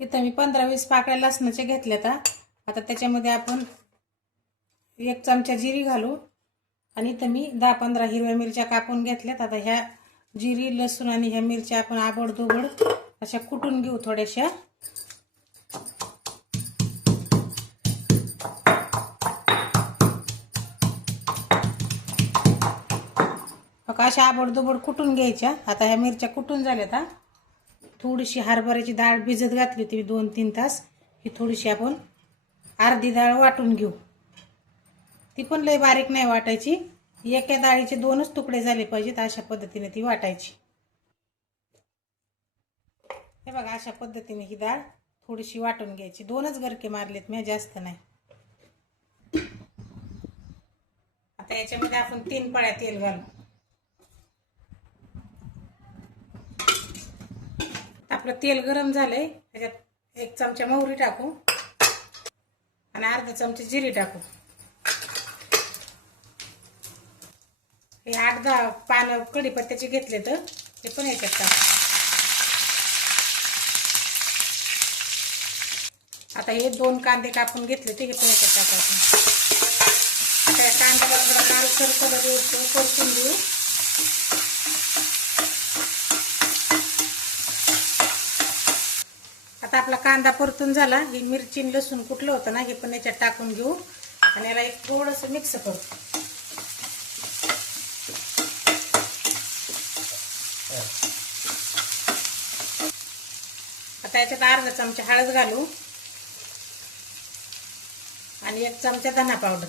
इथं मी 15-20 पाकळ्या लसणाच्या घेतल्यात। आता त्याच्यामध्ये आपण 1 चमचा जिरी घालू आणि इथं मी 10-15 हिरव्या मिरच्या कापून घेतल्यात। आता ह्या जिरी लसूण आणि ह्या मिरच्या आपण आबडधोबड अशा कुटून घेऊ थोड्याशा। अशा आबडधोबड कुटून घ्यायच्या। आता ह्या मिरच्या कुटून झाल्यात। थोडीशी हरभऱ्याची डाळ भिजत घातली होती 2-3 तास। ही थोडीशी आपण अर्धी डाळ वाटून घेऊ। ती पण लय बारीक नाही वाटायची, एका डाळीचे 2च तुकडे झाले पाहिजेत अशा पद्धतीने ती वाटायची। हे बघा अशा पद्धतीने ही डाळ थोडीशी वाटून घ्यायची। 2च गरके मारलेत मी, जास्त नाही। आता याच्यामध्ये आपण 3 पळ्या तेल घालू। आपलं तेल गरम झालंय, त्याच्यात 1 चमचा मोहरी टाकू आणि अर्धा चमचा जिरे टाकू। हे 8-10 पानं कढीपत्त्याचे घेतले तर ते पण याच्यात टाकू। आता हे 2 कांदे कापून घेतले ते पण याच्यात टाकायचे। आता या कांद्याला थोडा लालसर कलर येतो परतून घेऊ। आता आपला कांदा परतून झाला। ही मिरची लसूण कुटलं होतं ना, हे पण याच्यात टाकून घेऊ आणि याला एक थोडंसं मिक्स करू। आता याच्यात अर्धा चमचा हळद घालू आणि 1 चमचा धना पावडर।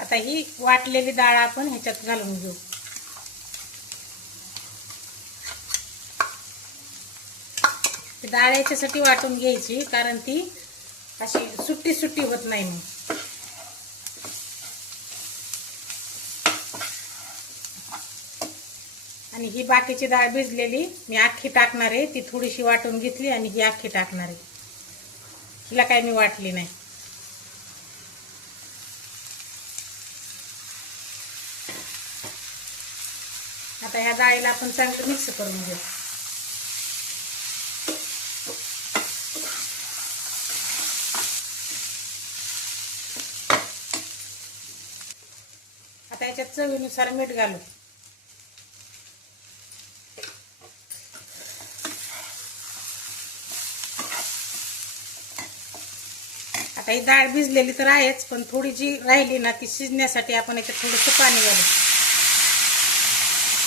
आता ही वाटलेली डाळ आपण ह्याच्यात घालून घेऊ। डाळ याच्यासाठी वाटून घ्यायची कारण ती अशी सुट्टी सुट्टी होत नाही मग। आणि ही बाकीची डाळ भिजलेली मी आखी टाकणार आहे। ती थोडीशी वाटून घेतली आणि ही आखी टाकणार आहे। हिला काही मी वाटली नाही। आता ह्या डाळीला आपण चांगलं मिक्स करून घेऊ। आता याच्यात चवीनुसार मीठ घालू। आता ही डाळ भिजलेली तर आहेच, पण थोडी जी राहिली ना ती शिजण्यासाठी आपण याच्यात थोडंसं पाणी घालू।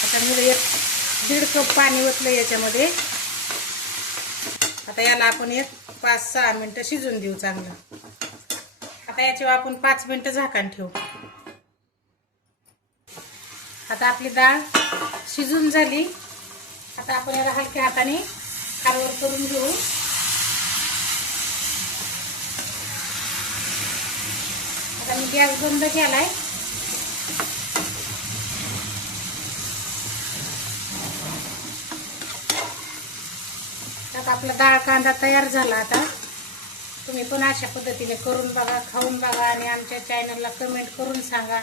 आता मी 1-1.5 कप पाणी ओतलं याच्यामध्ये। आता याला आपण 5-6 मिनिटं शिजून देऊ चांगलं। आता याच्यावर आपण 5 मिनिटं झाकण ठेवू। आता आपली डाळ शिजून झाली। आता आपण याला हलक्या हाताने खारवड करून घेऊ। आता मी गॅस बंद केलाय। आता आपला डाळ कांदा तयार झाला। आता तुम्ही पण अशा पद्धतीने करून बघा, खाऊन बघा आणि आमच्या चॅनलला कमेंट करून सांगा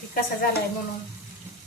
की कसा झालाय म्हणून।